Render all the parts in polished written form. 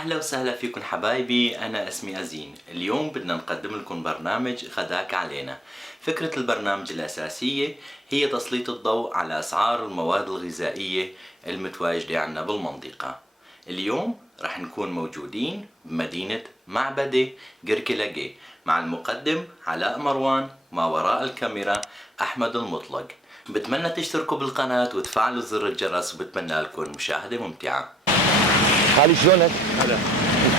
أهلا وسهلا فيكم حبايبي، أنا اسمي أزين. اليوم بدنا نقدم لكم برنامج غداك علينا. فكرة البرنامج الأساسية هي تسليط الضوء على أسعار المواد الغذائية المتواجدة عنا بالمنطقة. اليوم رح نكون موجودين بمدينة معبدة قركلقة مع المقدم علاء مروان، ما وراء الكاميرا أحمد المطلق. بتمنى تشتركوا بالقناة وتفعلوا زر الجرس، وبتمنى لكم مشاهدة ممتعة. خالي شلونك؟ هلا.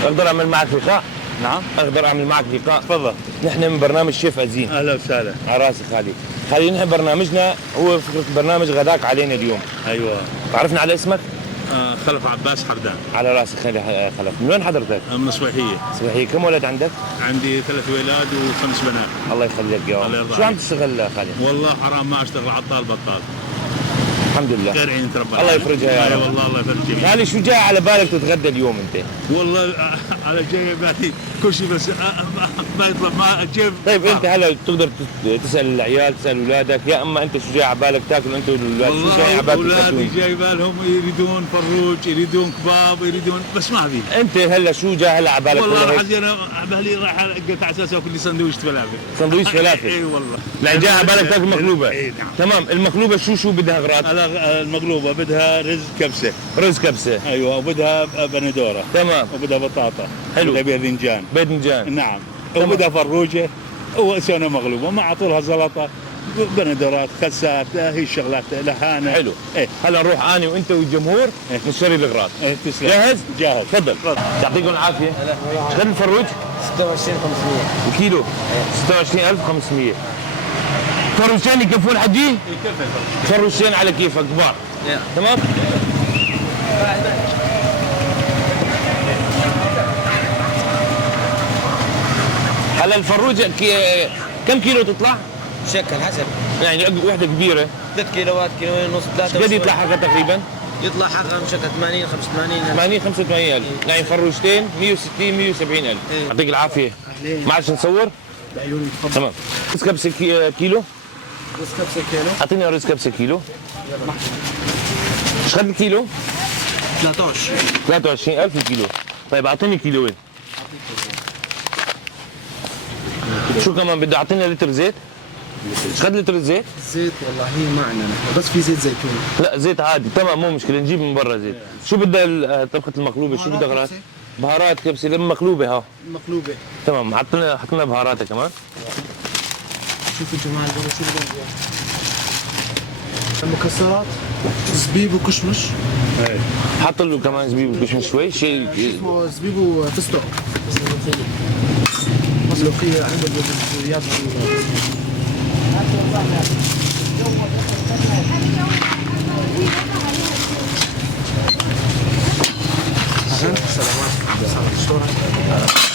اقدر اعمل معك لقاء؟ نعم. اقدر اعمل معك لقاء؟ تفضل. نحن من برنامج شيف أزين. اهلا وسهلا. على راسي خالي. خالي نحن برنامجنا هو فكرة برنامج غداك علينا اليوم. ايوه. تعرفنا على اسمك؟ خلف عباس حردان. على راسي خالي خلف. من وين حضرتك؟ من الصبيحيه. صبيحية. كم ولد عندك؟ عندي 3 اولاد و5 بنات. الله يخليك يا الله رب. يرضى شو عم عليك. تشتغل خالي؟ والله حرام ما اشتغل عطال بطال. الحمد لله. غير عين ربنا. الله يفرجها يا اي رب. والله الله يفرج جميع. خالي شو جاي على بالك تتغدى اليوم انت؟ والله على جاي بالي كل شيء، بس ما يطلب ما جيب. طيب انت هلا تقدر تسال العيال، تسال اولادك، يا اما انت شو جاي على بالك تاكل انت والاولاد؟ شو جاي على والله بالك اولادي تاكلون؟ جاي بالهم يريدون فروج، يريدون كباب، يريدون، بس ما في. انت هلا شو جاي هلا على بالك؟ والله ولا راح هيك؟ انا بالي راح قلت على اساس اكل لي سندويش فلافل. سندويش فلافل؟ اي والله. يعني جاي على بالك تاكل مقلوبه؟ اي نعم. تمام. المقلوبه شو بدها اغراض؟ المقلوبه بدها رز كبسه. رز كبسه. ايوه، وبدها بندوره. تمام. وبدها بطاطا. حلو. وبدها باذنجان. باذنجان. نعم. تمام. وبدها فروجه وسونه مغلوبه مع طولها سلطه، بندورات، خسات، هي الشغلات لهانه. حلو. ايه. هلا نروح اني وانت والجمهور نشتري الاغراض. ايه تسلم. جاهز؟ جاهز. تفضل. يعطيكم العافيه. شغل الفروج 26500 الكيلو 26500. فروجين يكفون حجي؟ فروجين على كيفك كبار. تمام؟ هلا الفروج كم كيلو تطلع؟ شكل حسب، يعني وحده كبيره 3 كيلوات، كيلوين ونص، 3 قد يطلع حقها تقريبا؟ يطلع حقها مشكل 80 85 80 85 الف، يعني فروجتين 160 170 الف. إيه. يعطيك العافيه. أهلين. ما عادش نصور؟ بعيوني تفضل. تمام. رز كبسه كيلو؟ رز كبسه كيلو اعطيني رز كبسه كيلو. ايش قد الكيلو؟ 23. 23000 الكيلو. طيب اعطيني كيلوين. شو كمان بده؟ اعطينا لتر زيت. ايش قد لتر الزيت؟ الزيت والله هي ما عندنا نحن، بس في زيت زيتون. لا زيت عادي. تمام مو مشكله، نجيب من برا زيت. شو بدها طبخه المقلوبه؟ شو بدها اغراض؟ كبسة. بهارات كبسه لما مقلوبه ها. مقلوبه. تمام. حطينا بهاراتها كمان. شوف الجمال قبل شو بدهم. المكسرات زبيب وكشمش. حط له كمان زبيب وكشمش شوي شيء. اسمه زبيب وفستق. ملوخيه عندهم زياد.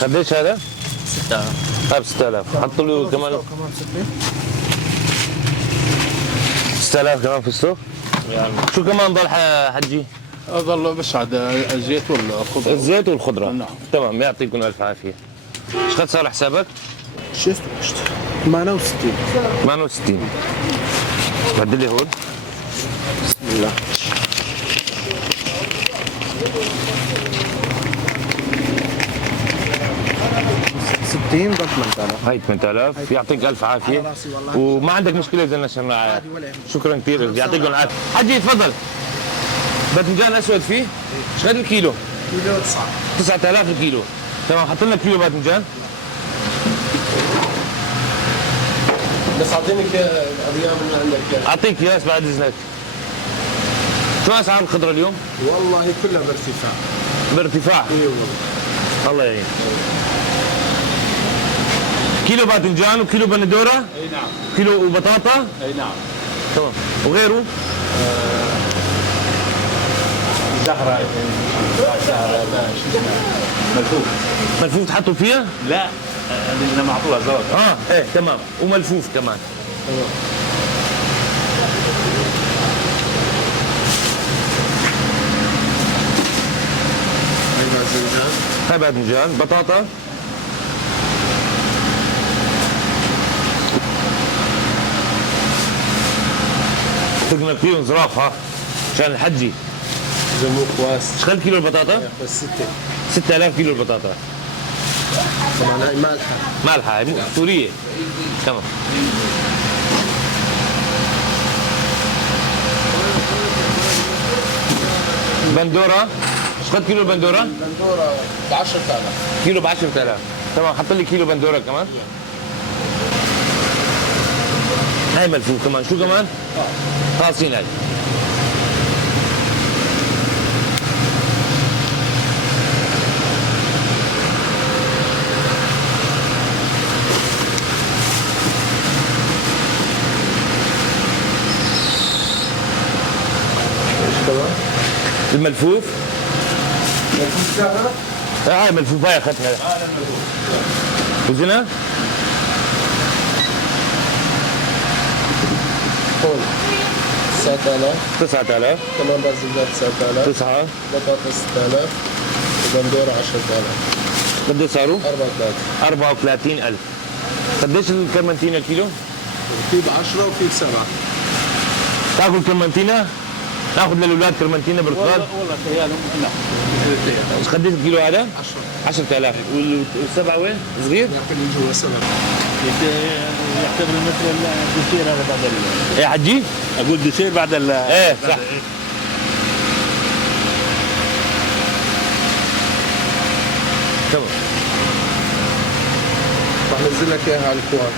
قديش هذا؟ 6000. طيب 6000. حط له كمان كمان 6. 6000 كمان في السوق. شو كمان ضل حجي؟ اظل بس عاد الزيت والخضره. الزيت والخضره. نعم. تمام. يعطيكم الف عافيه. ايش قد صار حسابك؟ شفت 68. 68. بدل لي هون. بسم الله. ستين ضل 8000. هاي 8000. يعطيك الف عافيه. على راسي والله. وما عندك مشكله اذا نشرنا. عادي ولا يهمك. شكرا كثير. يعطيكم العافيه. حجي تفضل. باذنجان اسود فيه؟ ايش قد الكيلو؟ كيلو 9. 9000 الكيلو. تمام. حط لنا كيلو باذنجان. بس اعطيني ايام من عندك. اعطيك اياه بعد اذنك. شو اسعار الخضره اليوم؟ والله كلها بارتفاع. بارتفاع. اي والله. الله يعين. كيلو باذنجان وكيلو بندوره. اي نعم. كيلو وبطاطا. اي نعم. تمام. وغيره؟ زهره شو اسمها؟ ملفوف. ملفوف تحطوا فيها؟ لا اللي معطوها زوج. ايه تمام. وملفوف كمان. هاي باذنجان. بطاطا. تنقيهم زراف ها عشان الحجي. زموك واس. ايش قد كيلو البطاطا؟ بس 6. 6000 كيلو البطاطا. طبعا هاي مالحه. مالحه هي سوريه. تمام. بندوره ايش قد كيلو البندوره؟ البندوره ب 10000. كيلو ب 10000. تمام حط لي كيلو بندوره كمان. هاي ملفوف كمان، شو كمان؟ خالصين هاي. الملفوف هاي ملفوف هاي اخذتها. وزنها؟ هون 9000. 9000. كمان بازلات 9000. 9. بطاطا 6000. وبندوره 10000. قديش صاروا؟ 34. 34000. قديش الكرمنتينا كيلو؟ في ب 10 وفي ب 7. تاكل كرمنتينا؟ ناخذ للاولاد كرمنتينا بالقاد. والله خيالهم ايش قديش الكيلو هذا؟ 10. 10000. والسبعه وين؟ صغير؟ يمكن يجوا 7. يعتبر مثل الدسير هذا بعد يا حجي؟ اقول دسير بعد ايه صح. تمام. رح ننزل لك اياها على الكوان.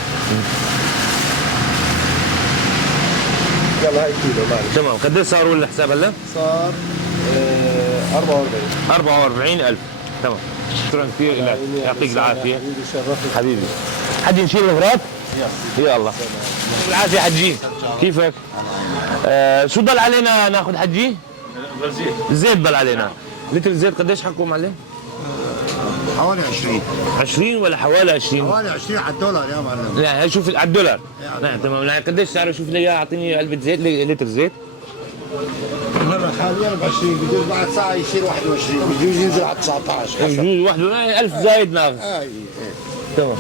يلا هاي كيلو مالك. تمام قديش صاروا الحساب هلا؟ صار 44. 44000. تمام. شكرا كثير لك، يعطيك العافيه. حبيبي شرفت. حبيبي. حجي نشيل الاغراض؟ يا الله. العافيه حجي. كيفك؟ شو ضل علينا ناخذ حجي؟ زيت. الزيت ضل علينا. لتر الزيت قديش حكوا معلم؟ حوالي 20. 20 ولا حوالي 20؟ حوالي 20 على الدولار يا معلم. لا هي شوف على الدولار. نعم تمام. لا قديش سعره؟ شوف لي اياه، اعطيني علبه زيت، لتر زيت. هلا حاليا ب 20، بجوز بعد ساعه يصير 21، بجوز ينزل على 19 حسب. بجوز واحد 1000 زايد ناخذ. اي تمام.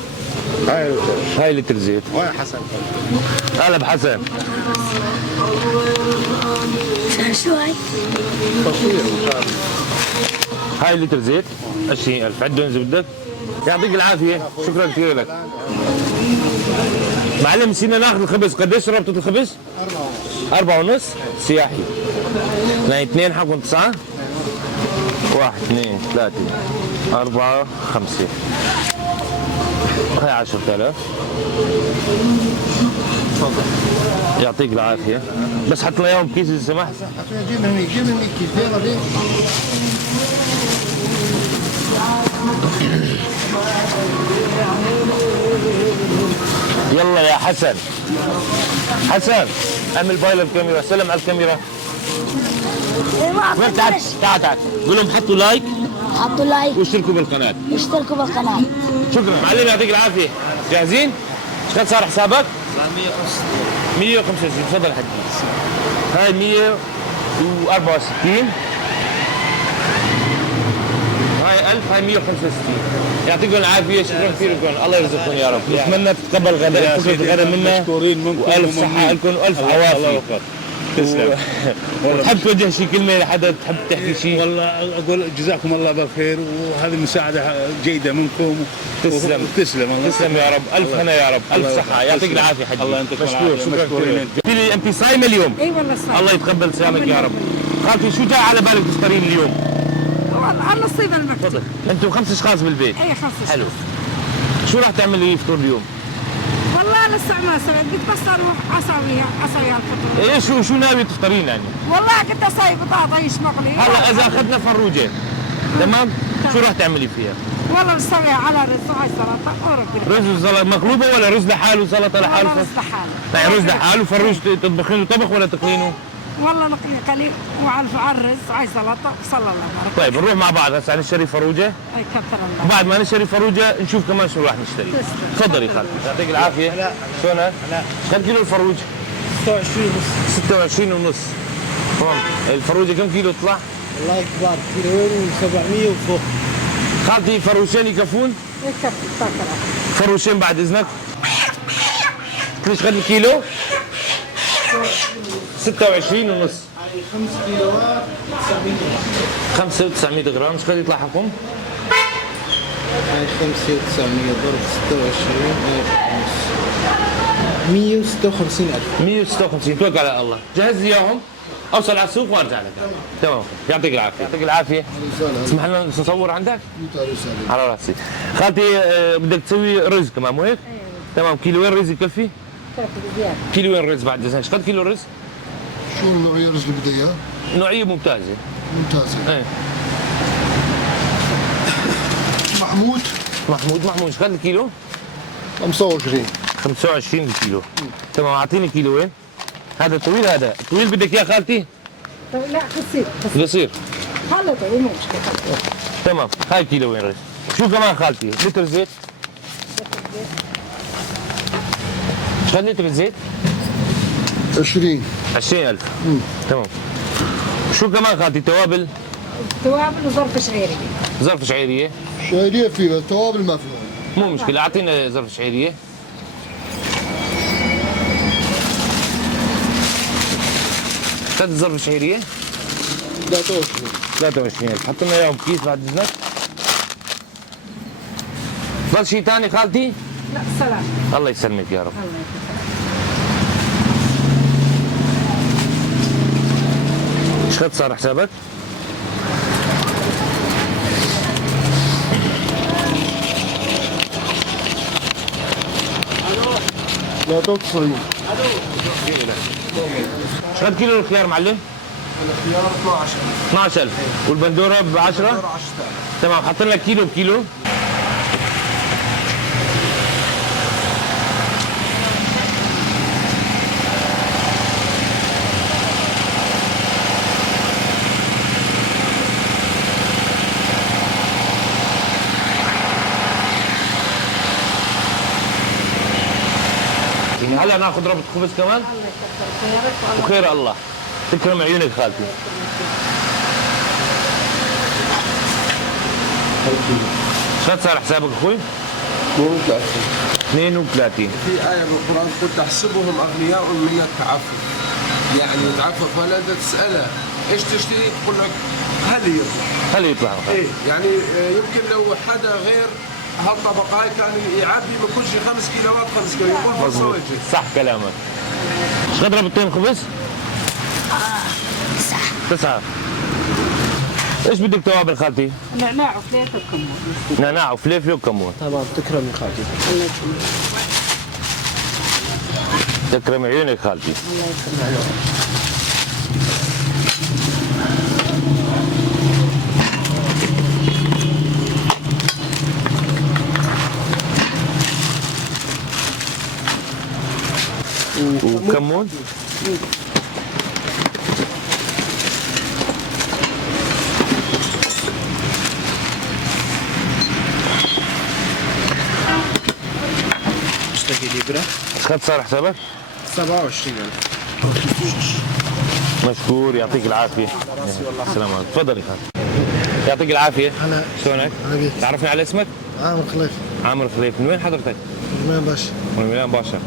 هاي لتر زيت. وين حسن؟ هلا بحسن. شوي تصوير مشان. هاي لتر زيت 20000. عدهم اذا بدك. يعطيك العافيه، شكرا كثير لك. معلم نسينا ناخذ الخبز، قديش ربطة الخبز؟ 4 ونص سياحي. يعني 2 حقهم 9. 1 2 3 4 5. هاي 10000. تفضل. يعطيك العافيه. بس حط لنا اياهم كيس اذا سمحت. جيب من هيك، جيب من هيك كيس بيضة دي. يلا يا حسن. حسن اعمل بايل الكاميرا، سلم على الكاميرا. وين تعال تعال تعال. قول لهم حطوا لايك حطوا لايك واشتركوا بالقناه. واشتركوا بالقناة. شكرا معلم، يعطيك العافيه. جاهزين؟ ايش قد صار حسابك؟ 165. تفضل حجي. هاي 164. هاي 1000. هاي 165. يعطيكم العافيه، شكرا كثير لكم، الله يرزقكم يا رب. نتمنى تتقبل غداء فكره الغداء منا. مشكورين منكم والف صحه لكم والف عوافي. تسلم. تحب توجه شي كلمه لحدا، تحب تحكي شيء؟ والله اقول جزاكم الله بالخير، وهذه مساعده جيده منكم. تسلم. تسلم الله. تسلم يا رب، الف هنا يا رب، الف الله صحه، يعطيك العافيه حجي. الله يعطيكم مشكور، العافية. شكرا مشكورين. كثير. انت صايمه اليوم؟ اي والله صح. الله يتقبل صيامك يا رب. خالتي شو جاي على بالك تفطرين اليوم؟ والله على نصيب المكتب. تفضل. انتم 5 اشخاص بالبيت. اي 5. حلو. شو راح تعملي فطور اليوم؟ والله لسه ما سويت، قلت بس اروح اسوي الفطور. ايه شو ناوي تفطرين يعني؟ والله كنت اسوي بطاطا مقلي. هلا اذا اخذنا فروجه تمام، شو راح تعملي فيها؟ والله بسويها على رز وعلى سلطه ورق. رز وسلطه مقلوبه ولا رز لحاله وسلطه لحاله؟ والله رز لحاله. يعني رز لحاله وفروج تطبخينه طبخ ولا تقلينه؟ والله نقلي قليل وعلى الرز وعلى سلطه وصلى الله بارك. طيب نروح مع بعض هسه نشتري فروجه، اي كثر الله. وبعد ما نشتري فروجه نشوف كمان شو راح نشتري. تسلم. تفضلي خالتي، يعطيك العافيه. شلونها؟ كم كيلو الفروج؟ 26 ونص. 26 ونص. تمام. الفروجه كم كيلو تطلع؟ والله كبار كيلوين و700 وفوق. خالتي فروشين يكفون؟ اي كثر. فروشين بعد اذنك. ليش قد الكيلو؟ 26 ونص. 5 كيلوات 900 5 و900 غرام. ايش قد يطلع حكم؟ هاي 5900 ضرب 26 156000. 156. توكل على الله، جهز لي اياهم، اوصل على السوق وارجع لك. تمام، يعطيك العافيه. يعطيك العافيه. اسمح لنا نصور عندك؟ على راسي. خالتي بدك تسوي رز كمان مو هيك؟ تمام. كيلوين رز يكفي؟ كيلوين رز بعد اذنك. ايش قد كيلو رز؟ شو النوعية الرز اللي بدها اياه؟ نوعيه ممتازه. ممتازة. ايه. محمود محمود ايش قد الكيلو؟ 25. 25 الكيلو. تمام، اعطيني كيلوين. هذا طويل، هذا طويل بدك اياه خالتي؟ لا قصير قصير. هلا طيب مو مشكلة. تمام، هاي كيلوين رز. شو كمان خالتي؟ لتر زيت. ايش قد لتر الزيت؟ 20. 20,000. تمام. شو كمان خالتي؟ توابل؟ توابل وظرف شعيري. ظرف شعيرية؟ شعيرية فيها، توابل ما فيها. مو مشكلة، أعطينا ظرف شعيرية. قد ظرف شعيرية؟ 23. 23,000. حط لنا إياهم كيس بعد إذنك. ضل شيء ثاني خالتي؟ لا سلام. الله يسلمك يا رب. الله يسلمك. ايش قد صار حسابك؟ لا تقصي. ايش قد كيلو الخيار معلم؟ الخيار 12. 12,000. والبندورة ب 10؟ 10,000. تمام، حط لنا كيلو بكيلو. هلا ناخذ ربط خبز كمان؟ الله يكثر خيرك. وخير الله. تكرم عيونك خالتي. شو صار حسابك اخوي؟ 32. في آية بالقرآن تقول تحسبهم أغنياء من التعفف. يعني يتعفف ولا أنت تسأله إيش تشتري تقول لك هل يطلع؟ هل يطلع؟ إيه يعني يمكن لو حدا غير هالطبقاي كان يعبي من كل شيء 5 كيلوات 5 كيلو يقول فرصة مظبوط، وجه. صح كلامك. ايش قد ربطتين خبز؟ 9. ايش بدك توابل خالتي؟ نعناع وفليفل وكمون. نعناع وفليفله وكمون. تمام، تكرمي خالتي. الله يسلمك. تكرم عيونك خالتي. الله يسلمك. وكمون. اشتكي ليبرا. ايش قد صار حسابك؟ 27,000. مشكور، يعطيك العافية. السلام عليكم. تفضل يا خالتي. يعطيك العافية. هلا. شلونك؟ هلا بيك. تعرفني على اسمك؟ عامر خليف. عامر خليف. من وين حضرتك؟ من باشا. من ميلان باشا.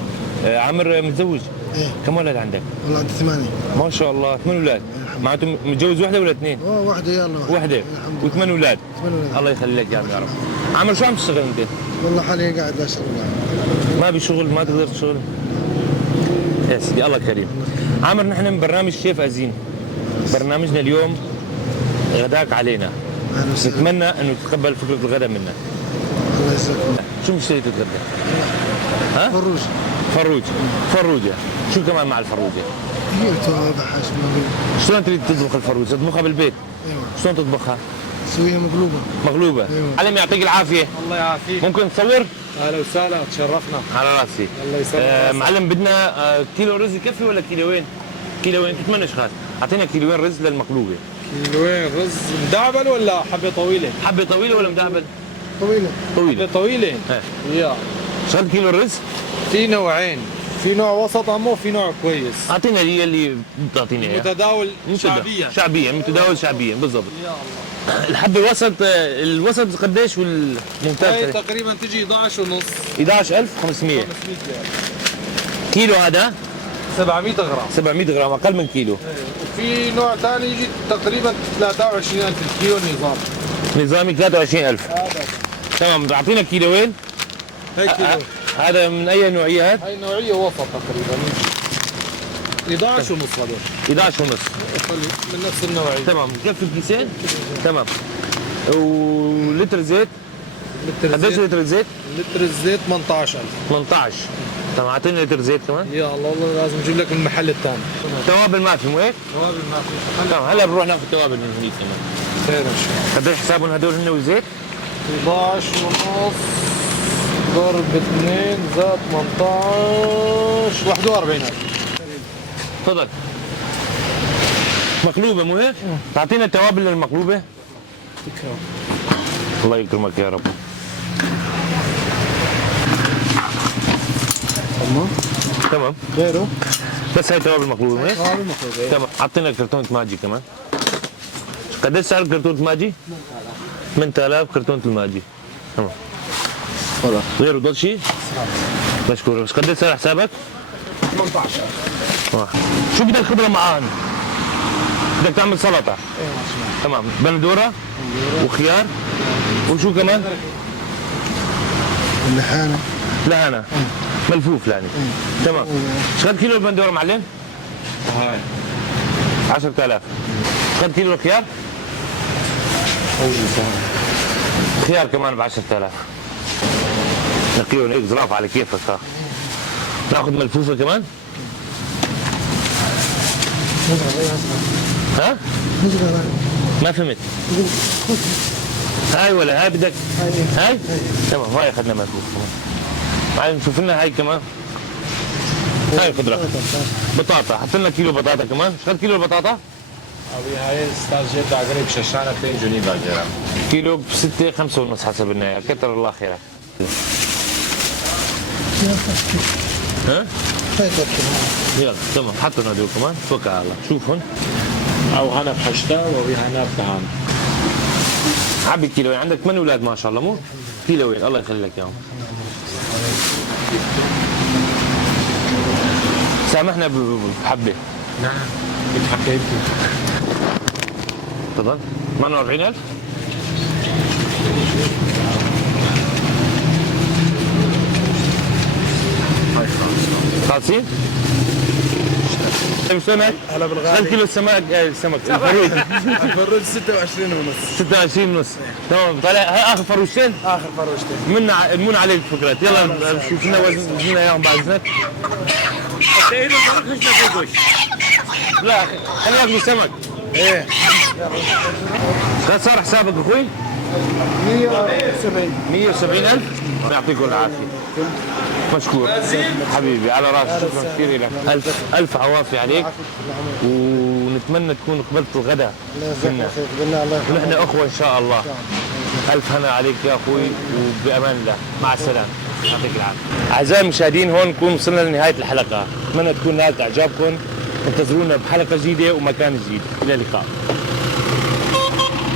عامر متزوج؟ ايه. كم ولد عندك؟ والله عندي 8. ما شاء الله، 8 اولاد. معناته متجوز وحده ولا اثنين؟ واحدة يلا. وحده و8 اولاد. 8 ولاد. الله يخليك يا رب. عامر شو عم تشتغل انت؟ والله حاليا قاعد لا شغل. ما بشغل، ما تقدر تشتغل؟ يا سيدي الله كريم. عامر نحن من برنامج شيف أزين. برنامجنا اليوم غداك علينا. اهلا وسهلا. نتمنى انه تتقبل فكرة الغداء منا. الله يجزاكم. شو مشتري تتغدى؟ ها؟ فروج. فروج. فروجة. شو كمان مع الفروجة؟ هي توابع حشمة. شلون تريد تطبخ الفروجة؟ تطبخها بالبيت؟ ايوه. شلون تطبخها؟ سويها مقلوبة. مقلوبة. أيوة. علم يعطيك العافية. الله يعافيك. ممكن تصور؟ اهلا وسهلا، تشرفنا. على راسي. الله يسلمك. معلم بدنا كيلو رز يكفي ولا كيلوين؟ كيلوين. تتمنى ايش خالد؟ اعطينا كيلوين رز للمقلوبة. كيلوين رز مدعبل ولا حبة طويلة؟ حبة طويلة ولا مدعبل؟ طويلة. طويلة. حبة طويلة؟ ايه. يا ايش قد كيلو الرز؟ في نوعين، في نوع وسط عمو وفي نوع كويس. اعطينا هي اللي بتعطينا اياها. متداول شعبيا. شعبيا، متداول شعبيا بالضبط. يا الله. الحبة الوسط قديش هاي والممتاز؟ تقريبا تجي 11 ونص. 11,500. كيلو هذا 700 غرام. 700 غرام، اقل من كيلو. وفي نوع ثاني يجي تقريبا 23,000 الكيلو نظام. نظامي 23,000. تمام اعطينا كيلوين. هي كيلو. هذا من اي نوعيه هذا؟ هاي نوعيه وسط تقريبا 11 ونص هذول. 11 ونص من نفس النوعيه. تمام. كيف الكيسين؟ تمام. ولتر زيت؟ قديش لتر الزيت؟ لتر الزيت 18000. 18. تمام اعطينا لتر زيت كمان. يا الله والله لازم نجيب لك من المحل الثاني. توابل ما في مو هيك؟ توابل ما في. تمام هلا بنروح ناخذ توابل من هنيك كمان. خير ان شاء الله. قديش حسابهم هدول هن والزيت؟ 11 ونص ضرب 2 زائد 18 41000. تفضل. مقلوبة مو هيك؟ تعطينا التوابل للمقلوبة؟ تكرم. الله يكرمك يا رب. تمام. غيره؟ بس هاي توابل مقلوبة مو هيك؟ توابل مقلوبة. تمام. اعطينا كرتونة ماجي كمان. قديش سعر كرتونة ماجي؟ 8000 كرتونة الماجي. تمام. خلاص. غيره ضل شيء؟ مشكور. بس قديش سعر حسابك؟ 18. شو بدك خضرة معاهن؟ بدك تعمل سلطة؟ تمام. بندورة وخيار وشو كمان؟ اللحانه لهنا ملفوف يعني. تمام. شو قد كيلو البندورة معلم؟ هاي 10000. شو قد كيلو الخيار؟ خيار كمان ب 10000. نقيهم هيك ظراف على كيفك. ها ناخذ ملفوفة كمان؟ ها؟ ما فهمت. هاي ولا هاي بدك؟ هاي؟ تمام هاي اخذنا ملفوف كمان. معلم شوف لنا هاي كمان. هاي خضرة. بطاطا، حط لنا كيلو بطاطا كمان. شو قد كيلو البطاطا؟ أبي هاي استاذ جدا قريب ششانة 2 جنيه باجرة. كيلو ب 6 5 ونص حسب النهاية. كتر الله خيرك. ها؟ يلا تمام حطوا هذول كمان. توكل على الله. شوف هون. أو هنا بحشتة وأبي هنا بتهان. عبي كيلوين. عندك 8 اولاد ما شاء الله مو؟ كيلوين الله يخلي لك اياهم. سامحنا بحبه. نعم بتحكيت. تفضل. 48000. خالصين؟ سمك؟ هلا كم بالغالي. كيلو السمك؟ السمك الفروج. الفروج 26 ونص. 26 ونص. تمام طالع هاي اخر فروجتين؟ اخر فروجتين. من عليك فكرات. يلا شوف لنا وزننا اياهم بعد اذنك. لا خلينا ياكلوا سمك. ايه قد صار حسابك اخوي؟ 170. 170,000. يعطيكم العافيه. مشكور حبيبي على راسي. شكرا كثير لك. الف عوافي عليك ونتمنى تكون قبلت الغداء فينا ونحن اخوه ان شاء الله. الف هنا عليك يا اخوي وبامان الله. مع السلامه. يعطيك العافيه. اعزائي المشاهدين هون نكون وصلنا لنهايه الحلقه. اتمنى تكون نالت اعجابكم. انتظرونا بحلقه جديده ومكان جديد. الى اللقاء.